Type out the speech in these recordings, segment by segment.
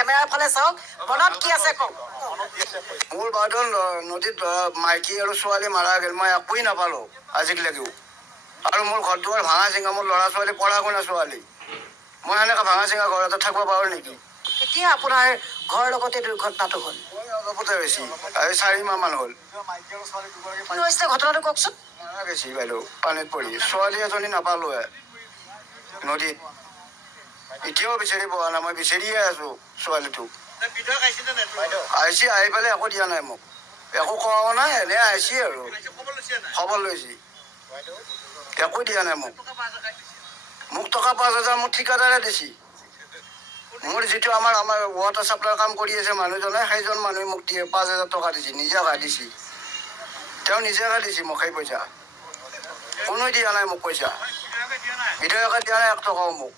কেমেৰাৰ ফালে চাওক, মনত কি আছে কওক। মোৰ বাদল নদীত মাইকী আৰু ছোৱালী মাৰা গ'ল, মই একোৱেই নাপালোঁ আজিলৈকেও। আৰু মোৰ ঘৰ দুৱাৰ ভাঙা চিঙা, মোৰ ল'ৰা ছোৱালী পঢ়া শুনা ছোৱালী, মই সেনেকৈ ভাঙা চিঙা ঘৰ এটা থাকিব পাৰোঁ নেকি? কেতিয়া আপোনাৰ ঘৰৰ লগতে দুৰ্ঘটনাটো হ'ল? মই অলপতে হৈছে, এই 4 মাহ মান হ'ল। কি হৈছিলে ঘটনাটো কওকচোন। মাৰা গৈছে বাইদেউ পানীত পৰি, ছোৱালী এজনী নাপালোঁহে নদীত। এতিয়াও বিচাৰি পোৱা নাই, মই বিচাৰিয়ে আছোঁ ছোৱালীটোক। আহিছে, আহি পেলাই একো দিয়া নাই মোক, একো কোৱাও নাই, এনে আহিছে আৰু খবৰ লৈছে, একো দিয়া নাই মোক। মোক টকা 5,000 মোক ঠিকাদাৰে দিছে। মোৰ যিটো আমাৰ ৱাটাৰ চাপ্লাইৰ কাম কৰি আছে মানুহজনে, সেইজন মানুহে মোক 5,000 টকা দিছে, নিজে কাটিছে। তেওঁ নিজে কাটিছে মোক সেই পইচা, কোনো দিয়া নাই মোক পইচা। বিধায়কে দিয়া নাই 1 টকাও মোক।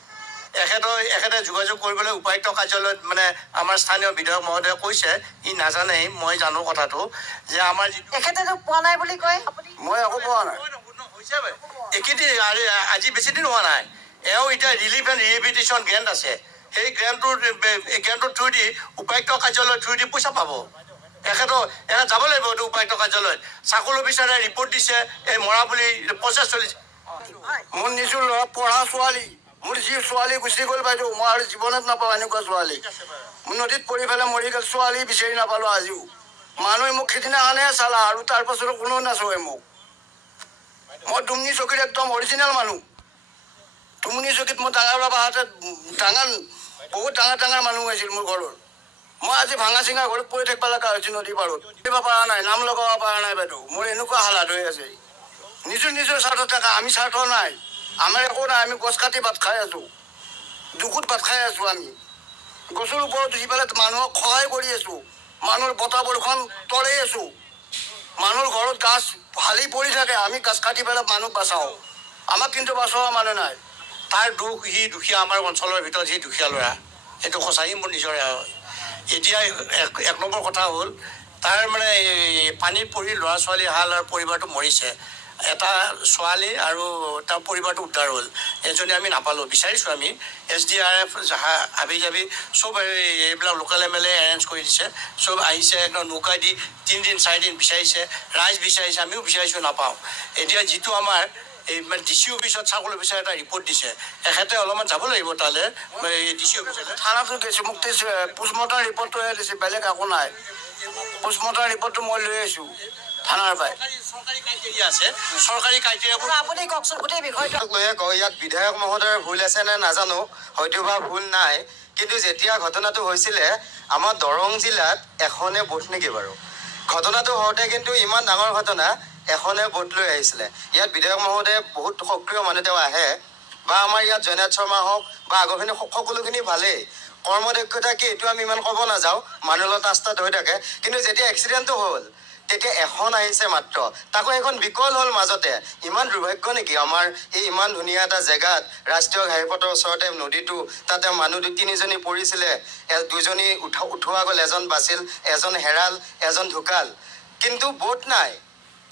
এখেতে যোগাযোগ কৰিবলৈ উপায়ুক্ত কাৰ্যালয়ত মানে আমাৰ স্থানীয় বিধায়ক মহোদয়ে কৈছে, ই নাজানেই, মই জানো কথাটো, যে আমাৰ এখেতেতো পোৱা নাই বুলি কয় আপুনি। মই একো পোৱা নাই। এইকেইদিন আজি বেছিদিন হোৱা নাই, এওঁ এতিয়া ৰিলিফ এণ্ড ৰিহেবিলিটেশ্যন গ্ৰেণ্ট আছে, সেই গ্ৰেণ্টটোৰ থ্ৰু দি উপায়ুক্ত কাৰ্যালয়ৰ থ্ৰু দি পইচা পাব। এখেত যাব লাগিব এইটো উপায়ুক্ত কাৰ্যালয়ত। চাৰ্কল অফিচাৰে ৰিপৰ্ট দিছে, এই মৰা বুলি প্ৰচেছ চলিছে। মোৰ নিজৰ ল'ৰা পঢ়া ছোৱালী, মোৰ যি ছোৱালী গুচি গ'ল বাইদেউ, মই আৰু জীৱনত নাপাওঁ এনেকুৱা ছোৱালী। নদীত পৰি পেলাই মৰি গ'ল, ছোৱালী বিচাৰি নাপালোঁ আজিও। মানুহে মোক সিদিনা আনে চালা, আৰু তাৰ পাছত কোনো নাচায় মোক। মই ডুমনি চকীত একদম অৰিজিনেল মানুহ। ডুমনি চকীত মোৰ ডাঙৰ বাবাহঁতে বহুত ডাঙৰ মানুহ আছিল মোৰ ঘৰৰ। মই আজি ভাঙা চিঙা ঘৰত পৰি থাকিব লগা হৈছে নদী পাৰত, দিব পৰা নাই, নাম লগাব পৰা নাই বাইদেউ। মোৰ এনেকুৱা হালাত হৈ আছে। নিজৰ স্বাৰ্থ থকা, আমি স্বাৰ্থ নাই, আমাৰ একো নাই। আমি গছ কাটি ভাত খাই আছোঁ, দুখত ভাত খাই আছোঁ। আমি গছৰ ওপৰত উঠি পেলাই মানুহক সহায় কৰি আছোঁ, মানুহৰ বতাহ বৰষুণ তৰাই আছোঁ। মানুহৰ ঘৰত গাছ হালি পৰি থাকে, আমি গাছ কাটি পেলাই মানুহক বাচাওঁ, আমাক কিন্তু বাচোৱা মানুহ নাই। তাৰ দুখ, সি দুখীয়া, আমাৰ অঞ্চলৰ ভিতৰত সি দুখীয়া ল'ৰা, এইটো সঁচাই মোৰ নিজৰে হয়। এতিয়া 1 নম্বৰ কথা হ'ল, তাৰ মানে পানীত পৰি ল'ৰা ছোৱালী হাল আৰু পৰিবাৰটো মৰিছে। এটা ছোৱালী আৰু তাৰ পৰিবাৰটো উদ্ধাৰ হ'ল, এজনী আমি নাপালোঁ, বিচাৰিছোঁ আমি। SDRF হাবি জাবি চব এইবিলাক লোকেল MLA এৰেঞ্জ কৰি দিছে, চব আহিছে, একদম নৌকা দি 3 দিন 4 দিন বিচাৰিছে, ৰাইজ বিচাৰিছে, আমিও বিচাৰিছোঁ, নাপাওঁ। এতিয়া যিটো আমাৰ এই মানে DC অফিচত চাৰ্কল অফিচাৰে এটা ৰিপৰ্ট দিছে, এখেতে অলপমান যাব লাগিব তালৈ, DC অফিচলৈ। থানাতো গৈছোঁ, মোক পোষ্টমৰ্টম ৰিপৰ্টটোহে দিছে, বেলেগ একো নাই। পোষ্টমৰ্টম ৰিপৰ্টটো মই লৈ আহিছোঁ থানাৰ পৰাই। চৰকাৰী ক্ৰাইটেৰিয়া আছে, চৰকাৰী ক্ৰাইটেৰিয়াবোৰ আপুনি কওকচোন গোটেই বিষয়টো। লৈয়ে কওঁ, ইয়াত বিধায়ক মহোদয়ৰ ভুল আছে নে নাজানো, হয়তো বা ভুল নাই, কিন্তু যেতিয়া ঘটনাটো হৈছিলে আমাৰ দৰং জিলাত এখনে বোট নেকি বাৰু? ঘটনাটো হওঁতে কিন্তু ইমান ডাঙৰ ঘটনা, এখনে বোট লৈ আহিছিলে। ইয়াত বিধায়ক মহোদয়ে বহুত সক্ৰিয় মানুহ তেওঁ আহে, বা আমাৰ ইয়াত জয়নাথ শৰ্মা হওক বা আগৰখিনি সকলোখিনি ভালেই। কৰ্মদক্ষতা কি এইটো আমি ইমান ক'ব নাযাওঁ, মানুহৰ লগত আস্থাত হৈ থাকে, কিন্তু যেতিয়া এক্সিডেণ্টটো হ'ল তেতিয়া এখন আহিছে মাত্ৰ, তাকো এখন বিকল হ'ল মাজতে। ইমান দুৰ্ভাগ্য নেকি আমাৰ এই ইমান ধুনীয়া এটা জেগাত, ৰাষ্ট্ৰীয় ঘাইপথৰ ওচৰতে নদীটো, তাতে মানুহ 2-3জনী পৰিছিলে, 2জনী উঠোৱা গ'ল, এজন বাচিল, এজন হেৰাল, এজন ঢুকাল, কিন্তু বোট নাই।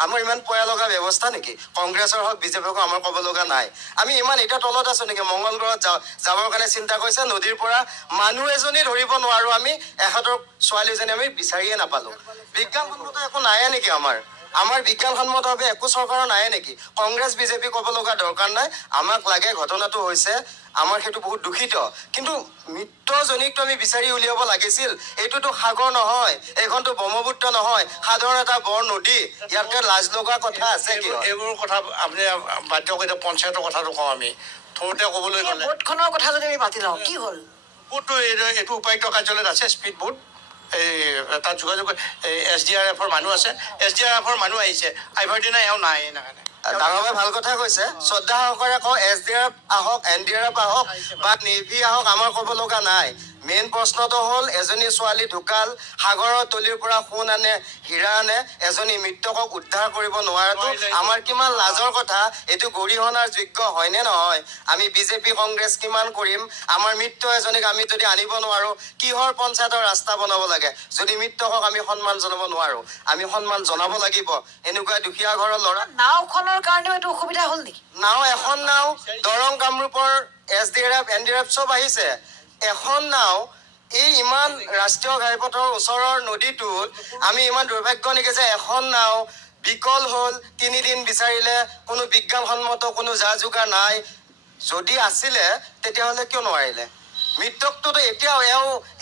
আমাৰ ইমান পয়া লগা ব্যৱস্থা নেকি? কংগ্ৰেছৰ হওক BJP হওক আমাৰ ক'ব লগা নাই। আমি ইমান এতিয়া তলত আছোঁ নেকি? মংগল গ্ৰহত যাবৰ কাৰণে চিন্তা কৰিছে, নদীৰ পৰা মানুহ এজনী ধৰিব নোৱাৰোঁ আমি, এখেতৰ ছোৱালীজনী আমি বিচাৰিয়ে নাপালোঁ। বিজ্ঞানসন্মত একো নায়ে নেকি আমাৰ বিজ্ঞানসন্মতভাৱে একো চৰকাৰৰ নায়ে নেকি? কংগ্ৰেছ BJP ক'ব লগা দৰকাৰ নাই, আমাক লাগে ঘটনাটো হৈছে, আমাৰ সেইটো বহুত দুখিত, কিন্তু মৃতজনীকটো আমি বিচাৰি উলিয়াব লাগিছিল। এইটোতো সাগৰ নহয়, এইখনতো ব্ৰহ্মপুত্ৰ নহয়, সাধাৰণ এটা বৰ নদী, ইয়াতকে লাজ লগা কথা আছে কি? এইবোৰ কথা আপুনি বাধ্য কৰি পঞ্চায়তৰ কথাটো কওঁ আমি, থোৰতে ক'বলৈ গ'লে বোটখনৰ কথা যদি আমি পাতি লওঁ, কি হ'ল? বোটটো এইটো উপায়ুক্ত কাৰ্যালয়ত আছে, স্পীড বোট। এই তাত যোগাযোগ SDRFৰ মানুহ আছে, SDRFৰ মানুহ আহিছে, আহিবৰ দিনা এওঁ নাই এনেকৈ। ডাঙৰভাৱে ভাল কথা কৈছে, শ্ৰদ্ধা সহকাৰে কওঁ, SDRF আহক, NDRF আহক বা নেভি আহক, আমাৰ ক'ব লগা নাই। মেইন প্ৰশ্নটো হ'ল, এজনী ছোৱালী ঢুকাল, সাগৰৰ তলিৰ পৰা সোণ আনে, হীৰা আনে, এজনী মৃতকক উদ্ধাৰ কৰিব নোৱাৰাটো আমাৰ কিমান লাজৰ কথা। এইটো গৰিহণাৰ যোগ্য হয়নে নহয়? আমি BJP কংগ্ৰেছ কিমান কৰিম, আমাৰ মৃত এজনীক আমি যদি আনিব নোৱাৰোঁ, কিহৰ পঞ্চায়তৰ ৰাস্তা বনাব লাগে? যদি মৃতকক আমি সন্মান জনাব নোৱাৰোঁ, আমি সন্মান জনাব লাগিব। এনেকুৱা দুখীয়া ঘৰৰ ল'ৰা, নাওখনৰ কাৰণেও এইটো অসুবিধা হ'ল নেকি? নাও এখন নাও, দৰং কামৰূপৰ SDRF NDRF চব আহিছে, এখন নাও এই ইমান ৰাষ্ট্ৰীয় ঘাইপথৰ ওচৰৰ নদীটোত আমি ইমান দুৰ্ভাগ্য নেকি যে এখন নাও বিকল হ'ল, 3 দিন বিচাৰিলে, কোনো বিজ্ঞানসন্মত কোনো যা যোগাৰ নাই। যদি আছিলে তেতিয়াহ'লে কিয় নোৱাৰিলে? মৃতকটোতো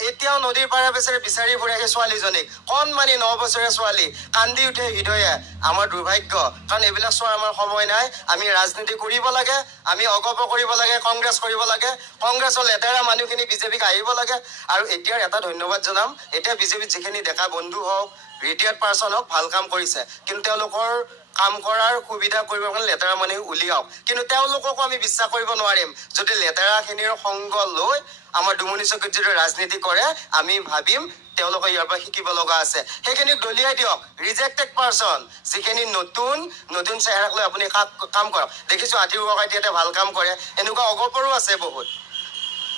এতিয়াও নদীৰ পাৰে বেচাৰি বিচাৰি ফুৰে সেই ছোৱালীজনীক, কণমানি 9 বছৰীয়া ছোৱালী, কান্দি উঠে হৃদয়ে। আমাৰ দুৰ্ভাগ্য, কাৰণ এইবিলাক চোৱাৰ আমাৰ সময় নাই। আমি ৰাজনীতি কৰিব লাগে, আমি অগপ কৰিব লাগে, কংগ্ৰেছ কৰিব লাগে, কংগ্ৰেছৰ লেতেৰা মানুহখিনি বিজেপিক আহিব লাগে। আৰু এতিয়াৰ এটা ধন্যবাদ জনাম, এতিয়া বিজেপিত যিখিনি ডেকা বন্ধু হওক, ৰিটায়াৰ্ড পাৰ্চন হওক, ভাল কাম কৰিছে, কিন্তু তেওঁলোকৰ কাম কৰাৰ সুবিধা কৰিব কাৰণে লেতেৰা মানুহ উলিয়াওক। কিন্তু তেওঁলোককো আমি বিশ্বাস কৰিব নোৱাৰিম। যদি লেতেৰাখিনিৰ সংগ লৈ আমাৰ ডুমনি চকীত যদি ৰাজনীতি কৰে, আমি ভাবিম তেওঁলোকে ইয়াৰ পৰা শিকিব লগা আছে। সেইখিনিক দলিয়াই দিয়ক, ৰিজেক্টেড পাৰ্চন। যিখিনি নতুন চেহেৰাক লৈ আপুনি কাম কৰক। দেখিছোঁ আতিৰ ককাইটি ইয়াতে ভাল কাম কৰে, এনেকুৱা অগপৰো আছে বহুত।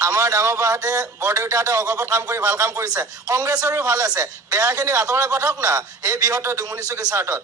আমাৰ ডাঙৰ বাহঁতে, বৰদেউতাহঁতে অগপত কাম কৰি ভাল কাম কৰিছে, কংগ্ৰেছৰো ভাল আছে। বেয়াখিনি আঁতৰাই পঠাওক না এই বৃহত্তৰ ডুমনি চকী চাৰ্টত।